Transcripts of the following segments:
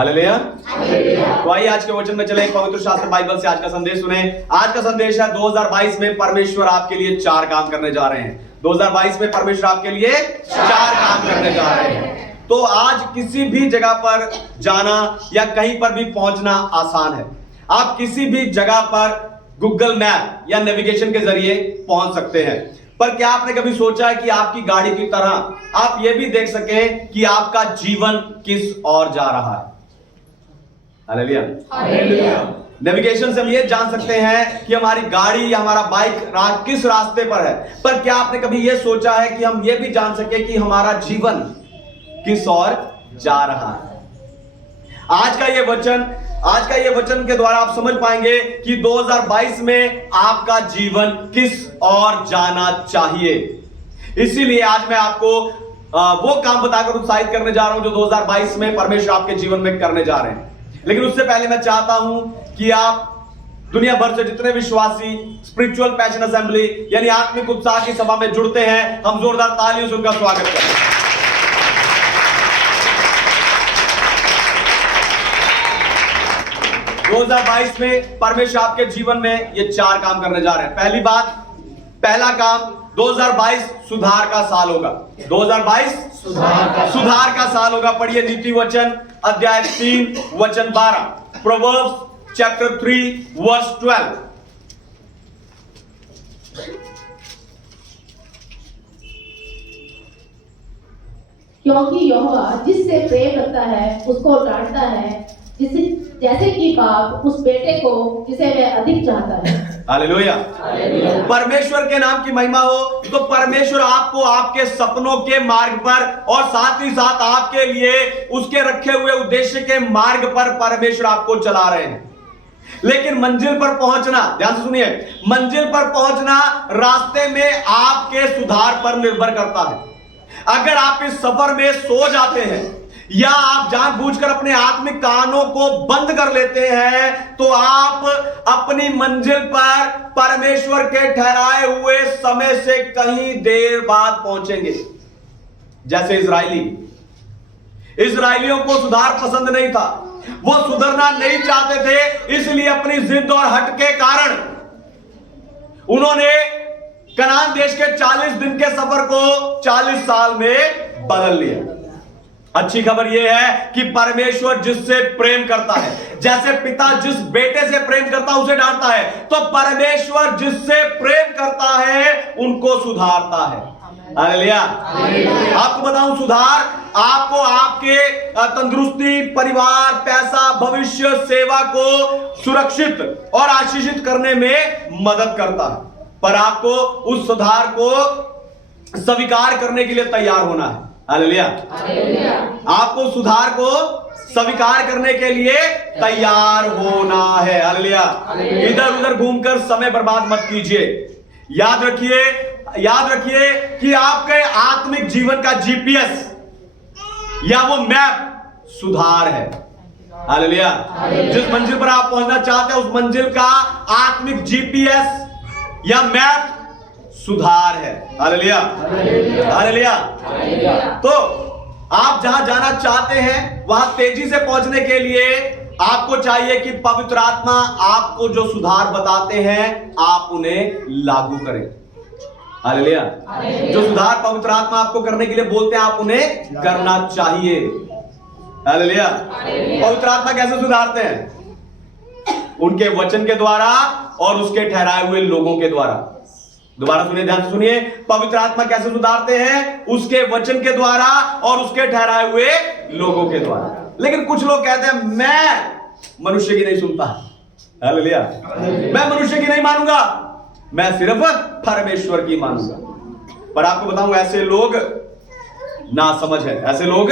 Hallelujah. तो आइए आज के वचन में चले, पवित्र शास्त्र बाइबल से आज का संदेश सुने। आज का संदेश है 2022 में परमेश्वर आपके लिए 4 काम करने जा रहे हैं। 2022 में परमेश्वर आपके लिए 4 काम करने जा रहे हैं। तो आज किसी भी जगह पर जाना या कहीं पर भी पहुंचना आसान है। आप किसी भी जगह पर गूगल मैप या नेविगेशन के जरिए पहुंच सकते हैं। पर क्या आपने कभी सोचा है कि आपकी गाड़ी की तरह आप यह भी देख सकें कि आपका जीवन किस ओर जा रहा है? हालेलुया। नेविगेशन से हम ये जान सकते हैं कि हमारी गाड़ी या हमारा बाइक किस रास्ते पर है। पर क्या आपने कभी ये सोचा है कि हम ये भी जान सके कि हमारा जीवन किस ओर जा रहा है? आज का ये वचन के द्वारा आप समझ पाएंगे कि 2022 में आपका जीवन किस ओर जाना चाहिए। इसीलिए आज मैं आपको वो काम बताकर उत्साहित करने जा रहा हूं जो 2022 में परमेश्वर आपके जीवन में करने जा रहे हैं। लेकिन उससे पहले मैं चाहता हूं कि आप दुनिया भर से जितने विश्वासी स्पिरिचुअल पैशन असेंबली यानी आत्मिक उत्साह की सभा में जुड़ते हैं, हम जोरदार तालियों से उनका स्वागत करें। दो 2022 में परमेश्वर आपके जीवन में ये 4 काम करने जा रहे हैं। पहला काम 2022 सुधार का साल होगा। 2022 सुधार का साल होगा। पढ़िए नीति वचन अध्याय 3 वचन 12, प्रोवर्ब्स चैप्टर 3 वर्स 12। क्योंकि यहोवा जिससे प्रेम रखता है उसको डांटता है, जैसे कि बाप उस बेटे को जिसे वह अधिक चाहता है। हालेलुया। परमेश्वर के नाम की महिमा हो। तो परमेश्वर आपको आपके सपनों के मार्ग पर और साथ ही साथ आपके लिए उसके रखे हुए उद्देश्य के मार्ग पर परमेश्वर आपको चला रहे हैं। लेकिन मंजिल पर पहुंचना, ध्यान से सुनिए, मंजिल पर पहुंचना रास्ते में आपके सुधार पर निर्भर करता है। अगर आप इस सफर में सो जाते हैं या आप जानबूझकर अपने आत्मिक कानों को बंद कर लेते हैं तो आप अपनी मंजिल पर परमेश्वर के ठहराए हुए समय से कहीं देर बाद पहुंचेंगे। जैसे इजरायलियों को सुधार पसंद नहीं था, वो सुधरना नहीं चाहते थे, इसलिए अपनी जिद और हट के कारण उन्होंने कनान देश के 40 दिन के सफर को 40 साल में बदल लिया। अच्छी खबर यह है कि परमेश्वर जिससे प्रेम करता है, जैसे पिता जिस बेटे से प्रेम करता है उसे डांटता है, तो परमेश्वर जिससे प्रेम करता है उनको सुधारता है। हालेलुया। आपको बताऊं, सुधार आपको आपके तंदुरुस्ती, परिवार, पैसा, भविष्य, सेवा को सुरक्षित और आशीषित करने में मदद करता है। पर आपको उस सुधार को स्वीकार करने के लिए तैयार होना है। हालेलुया। आपको सुधार को स्वीकार करने के लिए तैयार होना है। हालेलुया। इधर उधर घूमकर समय बर्बाद मत कीजिए। याद रखिए कि आपके आत्मिक जीवन का जीपीएस या वो मैप सुधार है। हालेलुया। जिस मंजिल पर आप पहुंचना चाहते हैं उस मंजिल का आत्मिक जीपीएस या मैप सुधार है। हालेलुया। हालेलुया। तो आप जहां जाना चाहते हैं वहां तेजी से पहुंचने के लिए आपको चाहिए कि पवित्र आत्मा आपको जो सुधार बताते हैं आप उन्हें लागू करें। हालेलुया। जो सुधार पवित्र आत्मा आपको करने के लिए बोलते हैं आप उन्हें करना चाहिए। हालेलुया। पवित्र आत्मा कैसे सुधारते हैं? उनके वचन के द्वारा और उसके ठहराए हुए लोगों के द्वारा। दोबारा सुनिए, ध्यान से सुनिए। पवित्र आत्मा कैसे सुधारते हैं? उसके वचन के द्वारा और उसके ठहराए हुए लोगों के द्वारा। लेकिन कुछ लोग कहते हैं मैं मनुष्य की नहीं सुनता। हालेलुया। मैं मनुष्य की नहीं मानूंगा, मैं सिर्फ परमेश्वर की मानूंगा। पर आपको बताऊं, ऐसे लोग ना समझ है। ऐसे लोग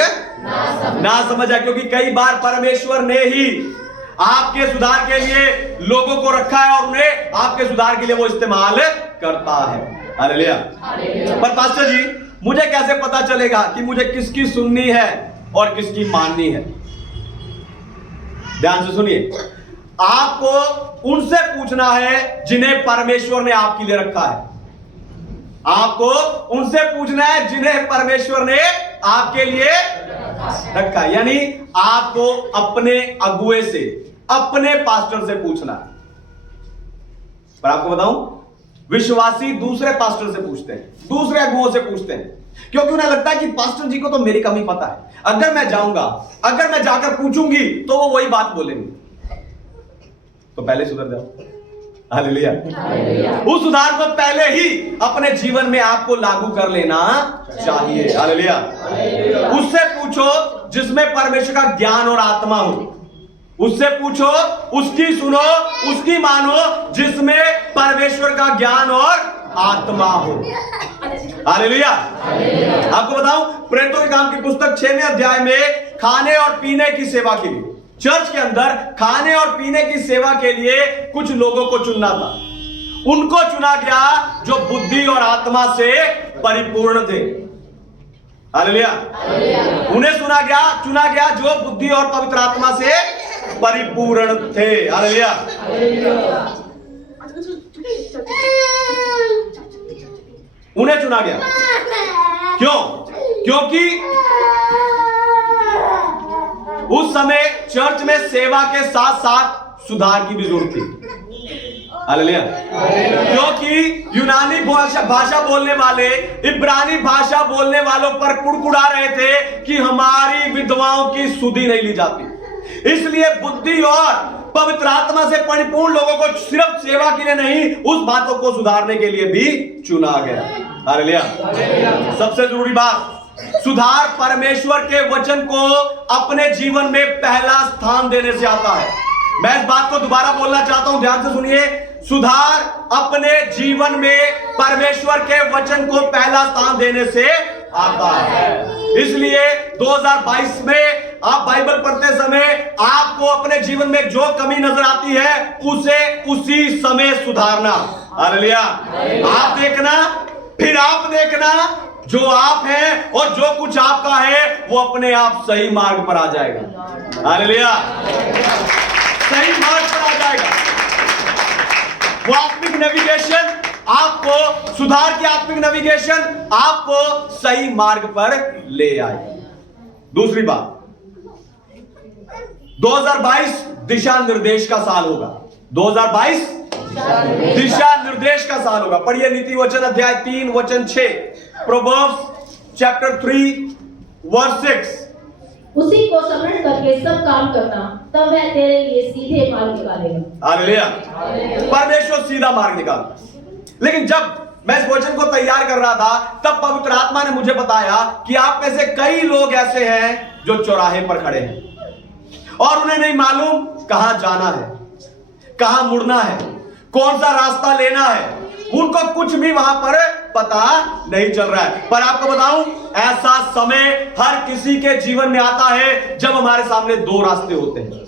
ना समझ है, क्योंकि कई बार परमेश्वर ने ही आपके सुधार के लिए लोगों को रखा है और उन्हें आपके सुधार के लिए वो इस्तेमाल करता है। हालेलुया। पर पास्टर जी, मुझे कैसे पता चलेगा कि मुझे किसकी सुननी है और किसकी माननी है? ध्यान से सुनिए, आपको उनसे पूछना है जिन्हें परमेश्वर ने आपके लिए रखा है। आपको उनसे पूछना है जिन्हें परमेश्वर ने आपके लिए रखा। यानी आपको अपने अगुए से, अपने पास्टर से पूछना है। पर आपको बताऊं, विश्वासी दूसरे पास्टर से पूछते हैं, दूसरे अगुओं से पूछते हैं, क्योंकि उन्हें लगता है कि पास्टर जी को तो मेरी कमी पता है, अगर मैं जाऊंगा, अगर मैं जाकर पूछूंगी तो वो वही बात बोलेंगे, तो पहले सुधर जाओ। हालेलुया। उस सुधार को पहले ही अपने जीवन में आपको लागू कर लेना चाहिए। हालेलुया। उससे पूछो जिसमें परमेश्वर का ज्ञान और आत्मा हो, उससे पूछो, उसकी सुनो, उसकी मानो जिसमें परमेश्वर का ज्ञान और आत्मा हो। हालेलुया। आपको बताऊं, प्रेरितों के काम की पुस्तक 6वें अध्याय में खाने और पीने की सेवा के लिए, चर्च के अंदर खाने और पीने की सेवा के लिए कुछ लोगों को चुनना था। उनको चुना गया जो बुद्धि और आत्मा से परिपूर्ण थे। हालेलुया। उन्हें चुना गया जो बुद्धि और पवित्र आत्मा से परिपूर्ण थे। हालेलुया। उन्हें चुना गया। क्यों? क्योंकि उस समय चर्च में सेवा के साथ साथ सुधार की भी जरूरत थी। हालेलुया। क्योंकि यूनानी भाषा बोलने वाले इब्रानी भाषा बोलने वालों पर कुड़कुड़ा रहे थे कि हमारी विधवाओं की सुधि नहीं ली जाती। इसलिए बुद्धि और पवित्र आत्मा से परिपूर्ण लोगों को सिर्फ सेवा के लिए नहीं, उस बातों को सुधारने के लिए भी चुना गया। हालेलुया। सबसे जरूरी बात, सुधार परमेश्वर के वचन को अपने जीवन में पहला स्थान देने से आता है। मैं इस बात को दोबारा बोलना चाहता हूं, ध्यान से सुनिए। सुधार अपने जीवन में परमेश्वर के वचन को पहला स्थान देने से आता है। इसलिए 2022 में आप बाइबल पढ़ते समय आपको अपने जीवन में जो कमी नजर आती है उसे उसी समय सुधारना। हालेलुया। आप देखना, फिर आप देखना, जो आप हैं और जो कुछ आपका है वो अपने आप सही मार्ग पर आ जाएगा। हालेलुया। सही मार्ग पर आ जाएगा। वो आत्मिक नेविगेशन आपको, सुधार की आत्मिक नेविगेशन आपको सही मार्ग पर ले आएगी। दूसरी बात, 2022 दिशा निर्देश का साल होगा। 2022 दिशा निर्देश का साल होगा। पढ़िए नीति वचन अध्याय 3 वचन 6, प्रोवर्ब्स चैप्टर 3 वर्स 6। उसी को स्मरण करके सब काम करना, तब वह तेरे लिए सीधे मार्ग निकालेगा। हालेलुया। परमेश्वर सीधा मार्ग निकालता। लेकिन जब मैं इस वचन को तैयार कर रहा था तब पवित्र आत्मा ने मुझे बताया कि आप में से कई लोग ऐसे हैं जो चौराहे पर खड़े हैं और उन्हें नहीं मालूम कहां जाना है, कहां मुड़ना है, कौन सा रास्ता लेना है। उनको कुछ भी वहां पर पता नहीं चल रहा है। पर आपको बताऊं, ऐसा समय हर किसी के जीवन में आता है जब हमारे सामने दो रास्ते होते हैं।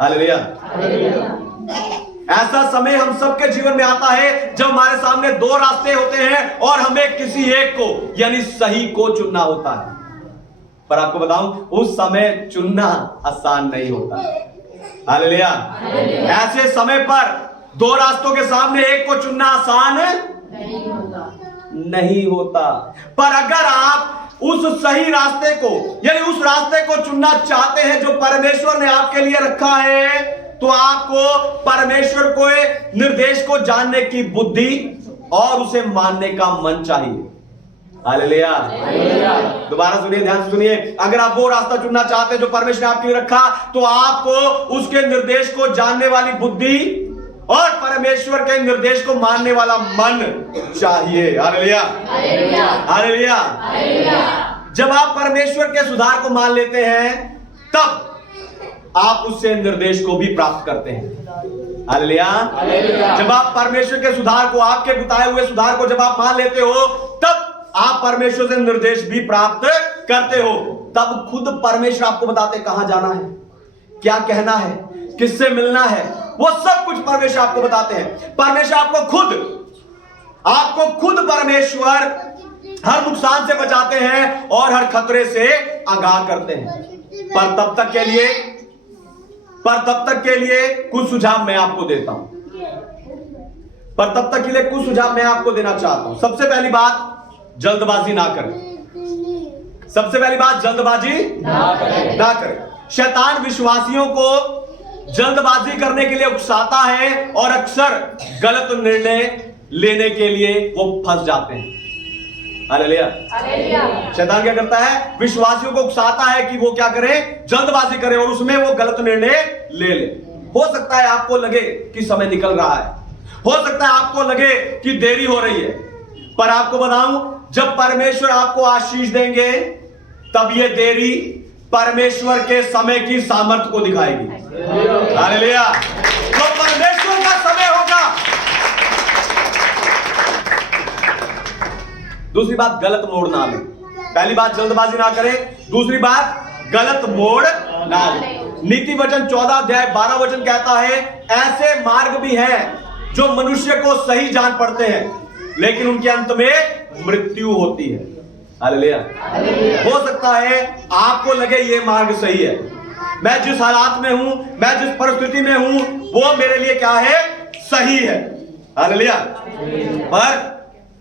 हालेलुया। ऐसा समय हम सबके जीवन में आता है जब हमारे सामने दो रास्ते होते हैं और हमें किसी एक को, यानी सही को चुनना होता है। पर आपको बताऊं, उस समय चुनना आसान नहीं होता। हालेलुया। ऐसे समय पर दो रास्तों के सामने एक को चुनना आसान नहीं होता। पर अगर आप उस सही रास्ते को, यानी उस रास्ते को चुनना चाहते हैं जो परमेश्वर ने आपके लिए रखा है, तो आपको परमेश्वर को निर्देश को जानने की बुद्धि और उसे मानने का मन चाहिए। हालेलुया। दोबारा सुनिए, ध्यान से सुनिए। अगर आप वो रास्ता चुनना चाहते हैं जो परमेश्वर ने आपके लिए रखा, तो आपको उसके निर्देश को जानने वाली बुद्धि और परमेश्वर के निर्देश को मानने वाला मन चाहिए। हालेलुया। हालेलुया। जब आप परमेश्वर के सुधार को मान लेते हैं तब आप उससे निर्देश को भी प्राप्त करते हैं। हालेलुया। जब आप परमेश्वर के सुधार को, आपके बताए हुए सुधार को जब आप मान लेते हो, तब आप परमेश्वर से निर्देश भी प्राप्त करते हो। तब खुद परमेश्वर आपको बताते कहां जाना है, क्या कहना है, किससे मिलना है, वो सब कुछ परमेश्वर आपको बताते हैं। परमेश्वर आपको खुद परमेश्वर हर नुकसान से बचाते हैं और हर खतरे से आगाह करते हैं। पर तब तक के लिए कुछ सुझाव मैं आपको देता हूं। पर तब तक के लिए कुछ सुझाव मैं आपको देना चाहता हूं। सबसे पहली बात, जल्दबाजी ना करें। सबसे पहली बात, जल्दबाजी ना करें। शैतान विश्वासियों को जल्दबाजी करने के लिए उकसाता है और अक्सर गलत निर्णय लेने के लिए वो फंस जाते हैं। हालेलुया। शैतान क्या करता है? विश्वासियों को उकसाता है कि वो क्या करें? जल्दबाजी करें और उसमें वो गलत निर्णय ले ले। हो सकता है आपको लगे कि समय निकल रहा है, हो सकता है आपको लगे कि देरी हो रही है, पर आपको बताऊं, जब परमेश्वर आपको आशीष देंगे तब ये देरी परमेश्वर के समय की सामर्थ्य को दिखाएगी। हालेलुया। तो परमेश्वर का समय होगा। दूसरी बात, गलत मोड़ ना लें। पहली बात, जल्दबाजी ना करें। दूसरी बात, गलत मोड़ ना लें। नीति वचन 14 अध्याय 12 वचन कहता है, ऐसे मार्ग भी हैं जो मनुष्य को सही जान पड़ते हैं, लेकिन उनके अंत में मृत्यु होती है। हालेलुया। हो सकता है आपको लगे ये मार्ग सही है, मैं जिस हालात में हूं, मैं जिस परिस्थिति में हूं, वो मेरे लिए क्या है? सही है। हालेलुया। पर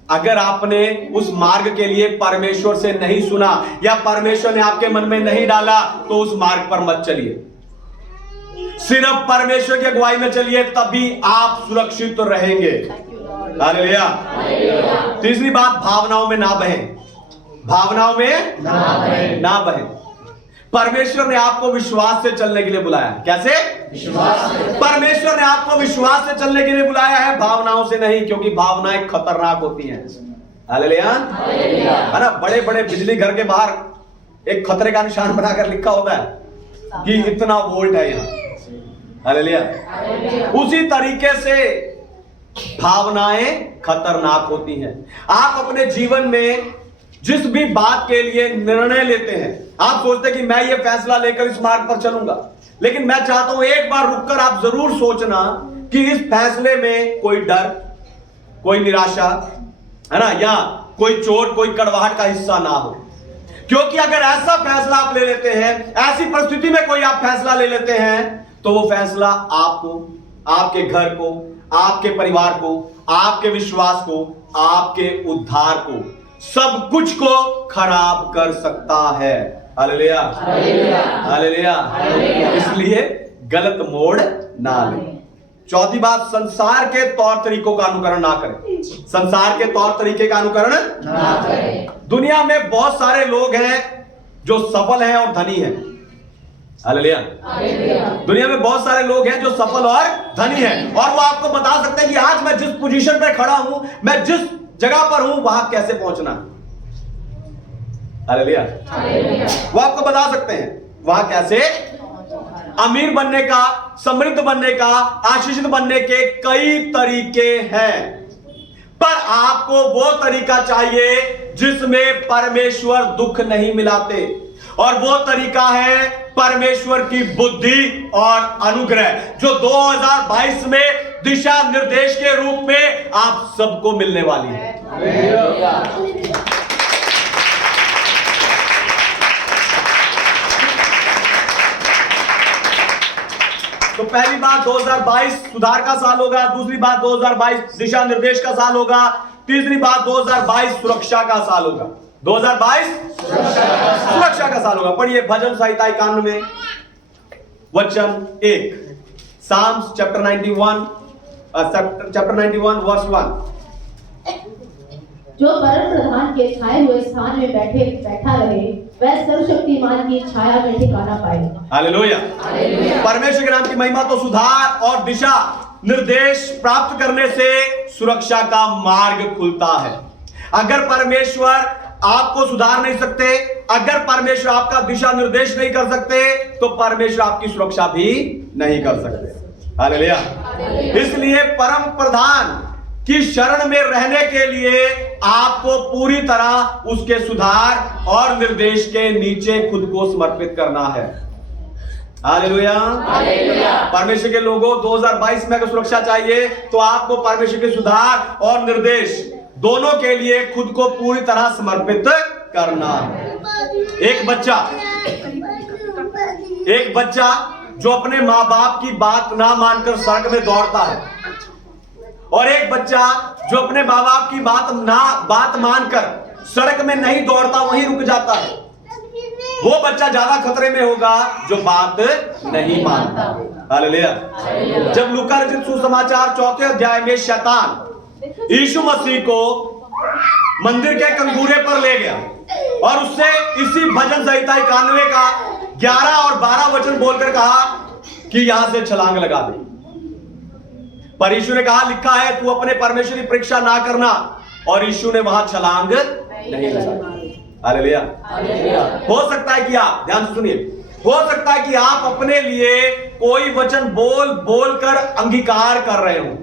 अगर आपने उस मार्ग के लिए परमेश्वर से नहीं सुना या परमेश्वर ने आपके मन में नहीं डाला, तो उस मार्ग पर मत चलिए। सिर्फ परमेश्वर की अगुवाई में चलिए, तभी आप सुरक्षित रहेंगे। हालेलुया। तीसरी बात, भावनाओं में ना बहें। भावनाओं में ना बहें। परमेश्वर ने आपको विश्वास से चलने के लिए बुलाया। कैसे? विश्वास से। परमेश्वर ने आपको विश्वास से चलने के लिए बुलाया है, भावनाओं से नहीं, क्योंकि भावनाएं खतरनाक होती हैं। हालेलुया। है ना? बड़े बड़े बिजली घर के बाहर एक खतरे का निशान बनाकर लिखा होता है कि इतना वोल्ट है यहाँ। हालेलुया। उसी तरीके से भावनाएं खतरनाक होती हैं। आप अपने जीवन में जिस भी बात के लिए निर्णय लेते हैं, आप सोचते हैं कि मैं ये फैसला लेकर इस मार्ग पर चलूंगा, लेकिन मैं चाहता हूं एक बार रुककर आप जरूर सोचना कि इस फैसले में कोई डर, कोई निराशा, है ना, या कोई चोट, कोई कड़वाहट का हिस्सा ना हो। क्योंकि अगर ऐसा फैसला आप ले लेते हैं, ऐसी परिस्थिति में कोई आप फैसला ले लेते हैं, तो वो फैसला आपको, आपके घर को, आपके परिवार को, आपके विश्वास को, आपके उद्धार को, सब कुछ को खराब कर सकता है। हालेलुया। हालेलुया। इसलिए गलत मोड़ ना लें। चौथी बात, संसार के तौर तरीकों का अनुकरण ना करें। संसार के तौर तरीके का अनुकरण ना करें। दुनिया में बहुत सारे लोग हैं जो सफल हैं और धनी हैं। हालेलुया। दुनिया में बहुत सारे लोग हैं जो सफल और धनी हैं, और वो आपको बता सकते हैं कि आज मैं जिस पोजीशन पे खड़ा हूं, मैं जिस जगह पर हूं, वहां कैसे पहुंचना। हालेलुया। वो आपको बता सकते हैं वहां कैसे अमीर बनने का, समृद्ध बनने का, आशीषित बनने के कई तरीके हैं, पर आपको वो तरीका चाहिए जिसमें परमेश्वर दुख नहीं मिलाते, और वो तरीका है परमेश्वर की बुद्धि और अनुग्रह, जो 2022 में दिशा निर्देश के रूप में आप सबको मिलने वाली है। तो पहली बात, 2022 सुधार का साल होगा। दूसरी बात, 2022 दिशा निर्देश का साल होगा। तीसरी बात, 2022 सुरक्षा का साल होगा। 2022 सुरक्षा का साल होगा। पढ़िए भजन संहिता 91 वचन 1, साम्स चैप्टर 91 वर्स 1। जो परम प्रधान के छाए हुए स्थान में बैठा रहे, वह सर्वशक्तिमान की छाया में ठिकाना पाएगा। हालेलुया। परमेश्वर के नाम की महिमा। तो सुधार और दिशा निर्देश प्राप्त करने से सुरक्षा का मार्ग खुलता है। अगर परमेश्वर आपको सुधार नहीं सकते, अगर परमेश्वर आपका दिशा निर्देश नहीं कर सकते, तो परमेश्वर आपकी सुरक्षा भी नहीं कर सकते। हालेलुया। इसलिए परम प्रधान की शरण में रहने के लिए आपको पूरी तरह उसके सुधार और निर्देश के नीचे खुद को समर्पित करना है। हालेलुया। परमेश्वर के लोगों, 2022 में अगर सुरक्षा चाहिए तो आपको परमेश्वर के सुधार और निर्देश दोनों के लिए खुद को पूरी तरह समर्पित करना है। एक बच्चा जो अपने माँ बाप की बात ना मानकर सड़क में दौड़ता है, और एक बच्चा जो अपने माँ बाप की बात मानकर सड़क में नहीं दौड़ता, वहीं रुक जाता है, वो बच्चा ज्यादा खतरे में होगा जो बात नहीं मानता। हालेलुया। जब लूका रचित सुसमाचार 4 अध्याय में शैतान यीशु मसीह को मंदिर के कंगूरे पर ले गया और उससे इसी भजन संहिता 91 का 11 और 12 वचन बोलकर कहा कि यहां से छलांग लगा दे, पर यीशु ने कहा लिखा है तू अपने परमेश्वर की परीक्षा ना करना, और यीशु ने वहां छलांग नहीं लगाई। हालेलुया। हो सकता है कि आप ध्यान से सुनिए, हो सकता है कि आप अपने लिए कोई वचन बोल कर अंगीकार कर रहे हो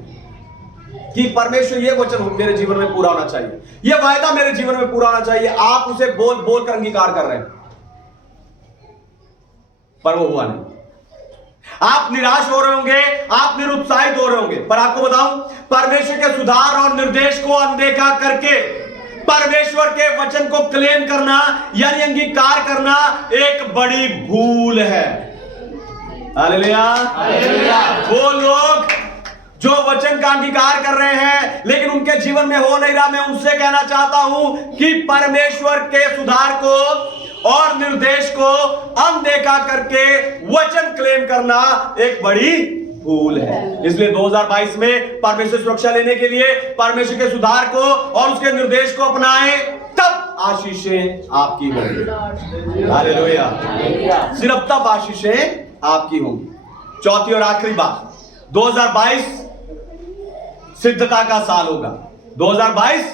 कि परमेश्वर ये वचन मेरे जीवन में पूरा होना चाहिए, ये वायदा मेरे जीवन में पूरा होना चाहिए, आप उसे बोल कर अंगीकार कर रहे हैं, पर वो हुआ नहीं। आप निराश हो रहे होंगे, आप निरुत्साहित हो रहे होंगे, पर आपको बताऊं, परमेश्वर के सुधार और निर्देश को अनदेखा करके परमेश्वर के वचन को क्लेम करना यानी अंगीकार करना एक बड़ी भूल है। हालेलुया। वो लोग जो वचन का अंगीकार कर रहे हैं लेकिन उनके जीवन में हो नहीं रहा, मैं उनसे कहना चाहता हूं कि परमेश्वर के सुधार को और निर्देश को अनदेखा करके वचन क्लेम करना एक बड़ी भूल है। इसलिए 2022 में परमेश्वर सुरक्षा लेने के लिए परमेश्वर के सुधार को और उसके निर्देश को अपनाएं, तब आशीषें आपकी होंगी। हालेलुया। सिर्फ तब आशीषें आपकी होंगी। चौथी और आखिरी बात, 2022 सिद्धता का साल होगा। 2022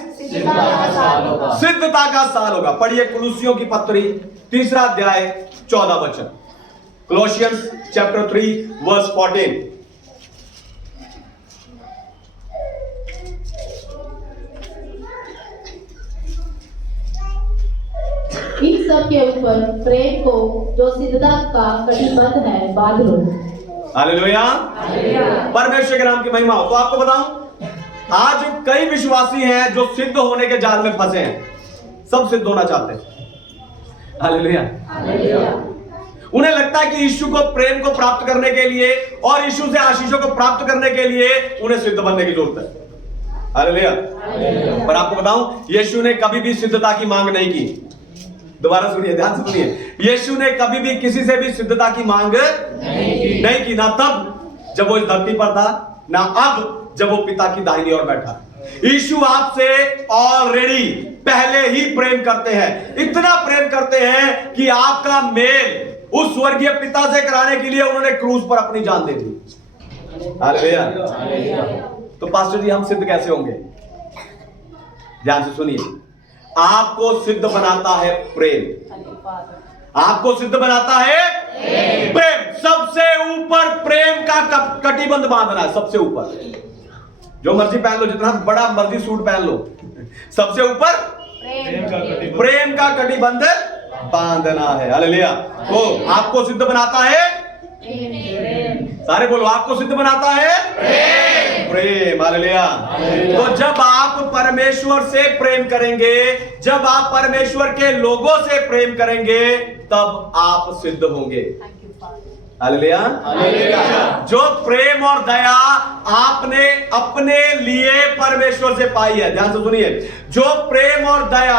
सिद्धता का साल होगा। पढ़िए कुलुसियों की पत्री 3 अध्याय 14 वचन, कोलोसियंस चैप्टर 3 वर्स 14। इन सब के ऊपर प्रेम को जो सिद्धता का कटिबद्ध है बांध लो। हालेलुया। परमेश्वर के नाम की महिमा हो। तो आपको बताऊं, आज कई विश्वासी हैं जो सिद्ध होने के जाल में फंसे हैं, सब सिद्ध होना चाहते हैं। हालेलुया। उन्हें लगता है कि यीशु को प्रेम को प्राप्त करने के लिए और यीशु से आशीषों को प्राप्त करने के लिए उन्हें सिद्ध बनने की जरूरत है। हालेलुया। पर आपको बताऊं, यीशु ने कभी भी सिद्धता की मांग नहीं की। दोबारा सुनिए, ध्यान से सुनिए, यीशु ने कभी भी किसी से भी सिद्धता की मांग नहीं की, ना तब जब वो इस धरती पर था, ना अब जब वो पिता की दाहिनी ओर बैठा। यीशु आपसे ऑलरेडी पहले ही प्रेम करते हैं, इतना प्रेम करते हैं कि आपका मेल उस स्वर्गीय पिता से कराने के लिए उन्होंने क्रूज पर अपनी जान दे दी। हालेलुया। तो पास्टर जी हम सिद्ध कैसे होंगे? ध्यान से सुनिए, आपको सिद्ध बनाता है प्रेम। आपको सिद्ध बनाता है प्रेम। सबसे ऊपर प्रेम का कटिबंध बांधना है। सबसे ऊपर जो मर्जी पहन लो, जितना बड़ा मर्जी सूट पहन लो, सबसे ऊपर प्रेम का कटिबंध बांधना है। हालेलुया। तो आपको सिद्ध बनाता है सारे बोलो, आपको सिद्ध बनाता है प्रेम। हालेलुया। तो जब आप परमेश्वर से प्रेम करेंगे, जब आप परमेश्वर के लोगों से प्रेम करेंगे, तब आप सिद्ध होंगे। हालेलुया। जो प्रेम और दया आपने अपने लिए परमेश्वर से पाई है, ध्यान से सुनिए, जो प्रेम और दया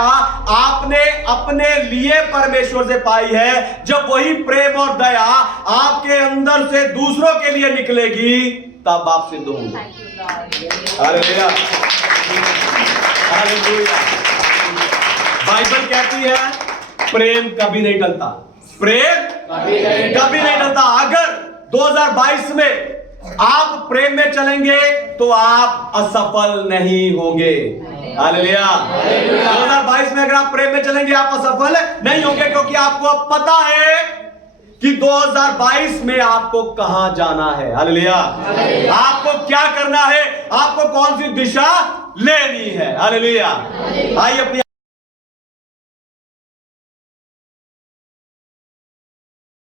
आपने अपने लिए परमेश्वर से पाई है, जब वही प्रेम और दया आपके अंदर से दूसरों के लिए निकलेगी, तब आप सिद्ध होंगे। हालेलुया। हालेलुया। बाइबल कहती है प्रेम कभी नहीं टलता, प्रेम कभी नहीं टलता। अगर 2022 में आप प्रेम में चलेंगे तो आप असफल नहीं होंगे। हालेलुया। 2022 में अगर आप प्रेम में चलेंगे आप असफल नहीं होंगे, क्योंकि आपको अब पता है कि 2022 में आपको कहां जाना है। हालेलुया। आपको क्या करना है, आपको कौन सी दिशा लेनी है। हालेलुया। आइए अपनी